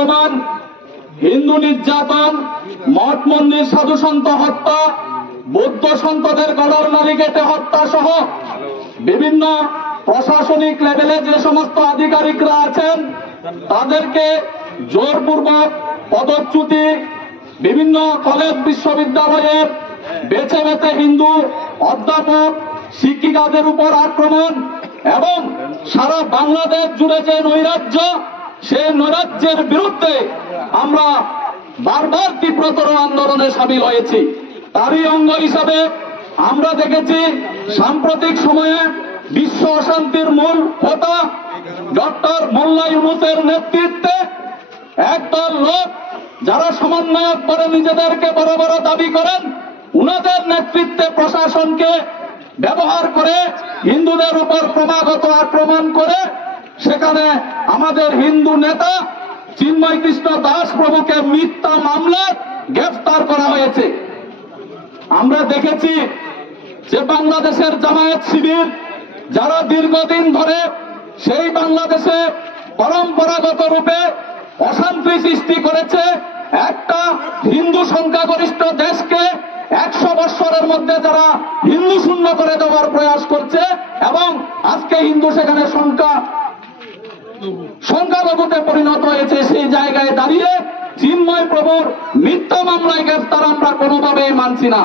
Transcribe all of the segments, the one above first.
আক্রমণ, হিন্দু নির্যাতন, মঠ মন্দির সাধু সন্ত হত্যা, বৌদ্ধ সন্তদের গলার নালি কেটে হত্যা সহ বিভিন্ন প্রশাসনিক লেভেলে যে সমস্ত আধিকারিকরা আছেন তাদেরকে জোরপূর্বক পদচ্যুতি, বিভিন্ন কলেজ বিশ্ববিদ্যালয়ের বেছে বেছে হিন্দু অধ্যাপক শিক্ষিকাদের উপর আক্রমণ এবং সারা বাংলাদেশ জুড়ে যে নৈরাজ্য, সেই নৈরাজ্যের বিরুদ্ধে আমরা বারবার তীব্রতর আন্দোলনে সামিল হয়েছি। তারই অঙ্গ হিসাবে আমরা দেখেছি সাম্প্রতিক সময়ে বিশ্ব অশান্তির মূল হোতা ডক্টর মোল্লা ইউনূসের নেতৃত্বে একদল লোক যারা সমন্বয়ক করে নিজেদেরকে বড় বড় দাবি করেন, উনাদের নেতৃত্বে প্রশাসনকে ব্যবহার করে হিন্দুদের উপর ক্রমাগত আক্রমণ করে সেখানে আমাদের হিন্দু নেতা চিন্ময় কৃষ্ণ দাস প্রভুকে মিথ্যা মামলায় গ্রেফতার করা হয়েছে। আমরা দেখেছি যে বাংলাদেশের জামায়াত শিবির যারা দীর্ঘদিন ধরে সেই বাংলাদেশে পরম্পরাগত রূপে অশান্তি সৃষ্টি করেছে, একটা হিন্দু সংখ্যাগরিষ্ঠ দেশকে 100 বৎসরের মধ্যে যারা হিন্দু শূন্য করে দেওয়ার প্রয়াস করছে এবং আজকে হিন্দু সেখানে সংখ্যালঘুতে পরিণত হয়েছে, সেই জায়গায় দাঁড়িয়ে চিন্ময় প্রভুর মিথ্যা মামলায় গ্রেফতার আমরা কোনোভাবেই মানছি না।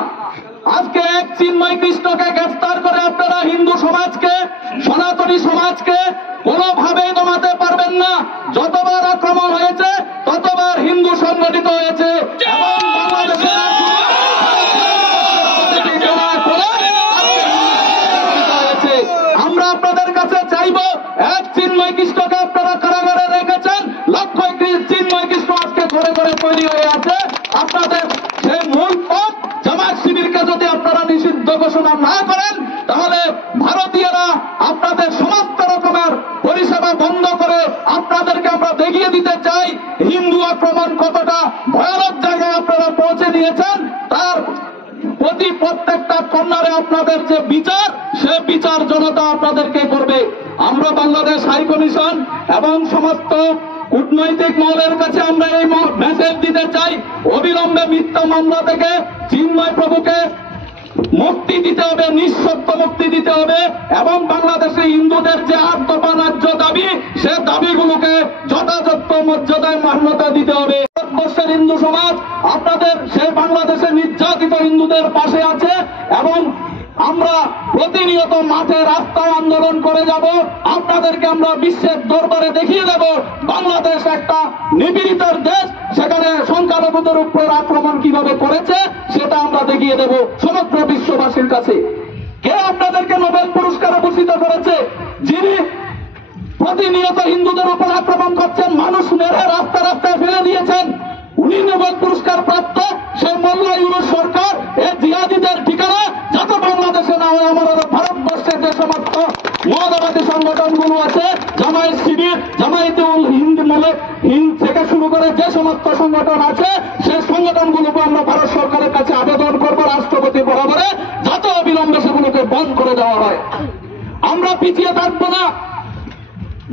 আজকে এক চিন্ময় কৃষ্ণকে গ্রেফতার করে আপনারা হিন্দু সমাজকে, সনাতনী সমাজকে কোনোভাবেই দমাতে পারবেন না। যতবার আক্রমণ হয়েছে ততবার হিন্দু সংগঠিত হয়েছে এবং বাংলাদেশের আমরা আপনাদের কাছে চাইব, এক চিন্ময় কৃষ্ণকে আপনারা কারাগারে রেখেছেন, লক্ষ চিন্ময় কৃষ্ণ আজকে ঘরে ঘরে তৈরি হয়ে আছে। আপনাদের সেই মূল পথ জামায়াত শিবিরকে যদি আপনারা নিষিদ্ধ ঘোষণা না করেন তাহলে ভারতীয়রা আপনাদের সমস্ত রকমের পরিষেবা বন্ধ করে আপনাদেরকে আমরা দেখিয়ে দিতে চাই হিন্দু আক্রমণ কতটা ভয়ানক জায়গায় আপনারা পৌঁছে দিয়েছেন। তার প্রতি প্রত্যেকটা কর্নারে আপনাদের যে বিচার, সে বিচার জনতা আপনাদেরকে করবে। আমরা বাংলাদেশ হাই কমিশন এবং সমস্ত কূটনৈতিক মহলের কাছে আমরা এই মেসেজ দিতে চাই, অবিলম্বে মিথ্যা মামলা থেকে চিন্ময় প্রভুকে মুক্তি দিতে হবে, নিঃশর্ত মুক্তি দিতে হবে এবং বাংলাদেশে হিন্দুদের যে 8 দফা ন্যায্য দাবি, সে দাবিগুলোকে যথাযথ মর্যাদায় মান্যতা দিতে হবে। ভারতবর্ষের হিন্দু সমাজ আপনাদের সেই বাংলাদেশে নির্যাতিত হিন্দুদের পাশে আছে এবং আমরা প্রতিনিয়ত মাঠে রাস্তায় আন্দোলন করে যাব। আপনাদেরকে আমরা বিশ্বের দরবারে দেখিয়ে দেব বাংলাদেশ একটা নিপীড়িতের দেশ, সেখানে সংখ্যালঘুদের উপর আক্রমণ কিভাবে করেছে সেটা আমরা দেখিয়ে দেব সমগ্র বিশ্ববাসীর কাছে। কে আপনাদেরকে নোবেল পুরস্কারে ভূষিত করেছে? যিনি প্রতিনিয়ত হিন্দুদের উপর আক্রমণ করছেন, মানুষ মেরে রাস্তা রাস্তায় ফেলে দিয়েছেন, উনি নোবেল পুরস্কার প্রাপ্ত সেই মোল্লা ইউনূস সরকার। এই জিহাদিদের ঠিকানা যত বাংলাদেশে না হয় আমাদের ভারতবর্ষের যে সমস্ত মৌলবাদী সংগঠনগুলো আছে, জামায়াত শিবির, জামায়াতে উল হিন্দ থেকে শুরু করে যে সমস্ত সংগঠন আছে, সেই সংগঠনগুলোকে আমরা ভারত সরকারের কাছে আবেদন করবো রাষ্ট্রপতি বরাবরে, যাতে অবিলম্বে সেগুলোকে বন্ধ করে দেওয়া হয়। আমরা পিছিয়ে থাকবো না।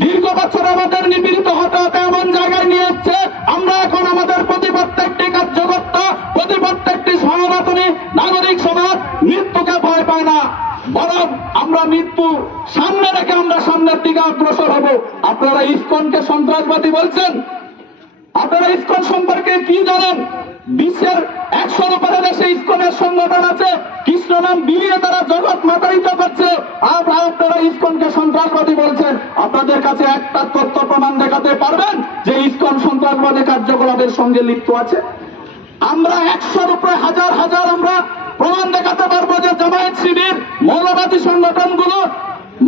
দীর্ঘ বছর আমাদের নিপীড়িত হতে হতে এমন জায়গায় নিয়ে এসছে, আমরা এখন আমাদের প্রতি প্রত্যেকটি কার্যকর্তা, প্রতি প্রত্যেকটি সনাতনী নাগরিক সমাজ মৃত্যুকে ভয় পায় না, বরং আমরা মৃত্যু সামনে রেখে আমরা সামনের দিকে অগ্রসর হব। আপনারা ইসকনকে সন্ত্রাসবাদী বলছেন, আপনারা ইসকন সম্পর্কে কি জানেন? বিশ্বের 100-র উপরে দেশে ইসকনের সংগঠন আছে, কৃষ্ণ নাম বিলিয়ে তারা জগৎ মাতায়িত করছে, আর আপনারা ইসকনকে সন্ত্রাসবাদী বলছেন। আপনাদের কাছে একটা তথ্য প্রমাণ দেখাতে পারবেন যে ইসকন সন্ত্রাসবাদী কার্যকলাপের সঙ্গে লিপ্ত আছে? আমরা 100-র উপরে হাজার হাজার আমরা প্রমাণ দেখাতে পারবো যে জামায়াত শিবির, মৌলবাদী সংগঠনগুলো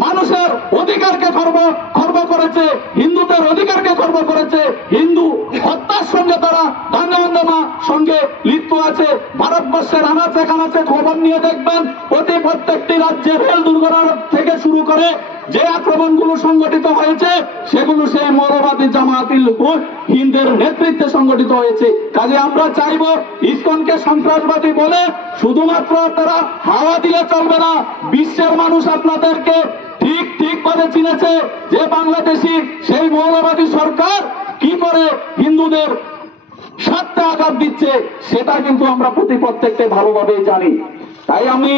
মানুষের অধিকারকে খর্ব করেছে, হিন্দুদের অধিকারকে খর্ব করেছে, হিন্দু হত্যার সঙ্গে তারা দাঙ্গা সঙ্গে লিপ্ত আছে। ভারতবর্ষের আনাচে কানাচে খবর নিয়ে দেখবেন, প্রত্যেকটি রাজ্যে রেল দুর্ঘটনা থেকে শুরু করে যে আক্রমণগুলো সংগঠিত হয়েছে সেগুলো সেই মৌলবাদী জামায়াতুল হিন্দের নেতৃত্বে সংগঠিত হয়েছে। কাজে আমরা চাইব ইসকনকে সন্ত্রাসবাদী বলে শুধুমাত্র আপনারা হাওয়া দিলে চলবে না। বিশ্বের মানুষ আপনাদেরকে ঠিক ভাবে চিনেছে যে বাংলাদেশি সেই মৌলবাদী সরকার কি করে হিন্দুদের স্বার্থে আঘাত দিচ্ছে সেটা কিন্তু আমরা প্রত্যেককে ভালোভাবে জানি। তাই আমি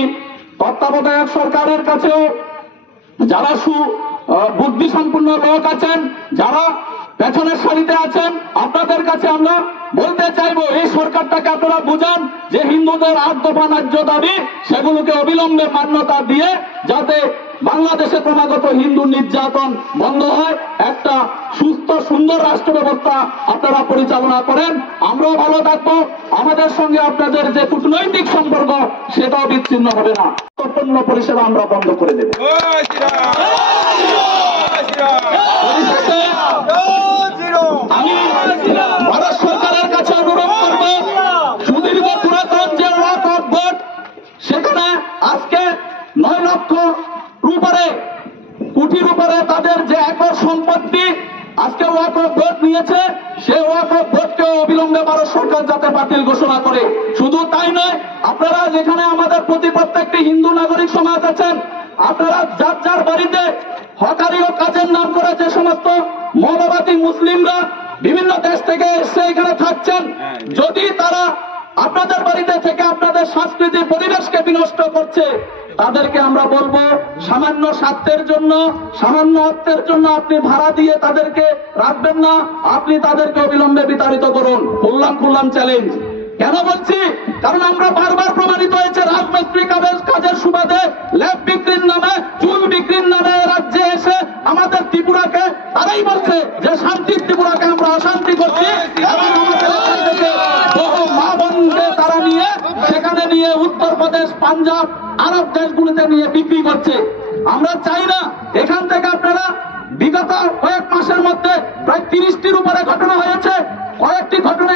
তত্ত্বাবধায়ক সরকারের কাছেও যারা বুদ্ধি সম্পন্ন লোক আছেন, যারা পেছনের সারিতে আছেন, আপনাদের কাছে আমরা বলতে চাইবো এই সরকারটাকে আপনারা বুঝান যে হিন্দুদের 8 দফা ন্যায্য দাবি সেগুলোকে অবিলম্বে মান্যতা দিয়ে যাতে বাংলাদেশে ক্রমাগত হিন্দু নির্যাতন বন্ধ হয়, একটা সুস্থ সুন্দর রাষ্ট্র ব্যবস্থা আপনারা পরিচালনা করেন। আমরাও ভালো থাকবো, আমাদের সঙ্গে আপনাদের যে কূটনৈতিক সম্পর্ক সেটাও বিচ্ছিন্ন হবে না। পণ্য পরিষেবা আমরা বন্ধ করে দেব। আমি ভারত সরকারের কাছে অনুরোধ করব, সুদীর্ঘ পুরাতন যে ওয়াকফ বোর্ড সেখানে আজকে 9 লক্ষ কোটির উপরে তাদের যে একর সম্পত্তি আজকে ওয়াকফ বোর্ড নিয়েছে, সেই ওয়াকফ বোর্ডকে অবিলম্বে ভারত সরকার যাতে বাতিল ঘোষণা করে। শুধু তাই নয়, আপনারা যেখানে আমাদের প্রত্যেকটি হিন্দু নাগরিক সমাজ আছেন, আপনারা যার বাড়িতে হকারি ও কাজের নাম করে যে সমস্ত মৌলবাদী মুসলিমরা বিভিন্ন দেশ থেকে এসে এখানে থাকছেন, যদি তারা আপনাদের বাড়িতে থেকে আপনাদের সাংস্কৃতিক পরিবেশকে বিনষ্ট করছে, তাদেরকে আমরা বলবো সামান্য স্বার্থের জন্য, সামান্য অর্থের জন্য আপনি ভাড়া দিয়ে তাদেরকে রাখবেন না, আপনি তাদেরকে অবিলম্বে বিতাড়িত করুন। খুললাম চ্যালেঞ্জ। কেন বলছি? কারণ আমরা বারবার প্রমাণিত হয়েছে রাজনৈতিক কাজের সুবাদে ল্যাব বিক্রির নামে, চুল বিক্রির নামে রাজ্যে এসে আমাদের ত্রিপুরাকে তারাই বলছে যে শান্তির ত্রিপুরাকে আমরা অশান্তি করছি, এবং আমাদের এখান থেকে বহু মা বোনকে তারা নিয়ে সেখানে নিয়ে উত্তরপ্রদেশ, পাঞ্জাব, আরব দেশগুলিতে নিয়ে বিক্রি করছে। আমরা চাই না এখান থেকে আপনারা বিগত কয়েক মাসের মধ্যে প্রায় 30টির উপরে ঘটনা হয়েছে, কয়েকটি ঘটনা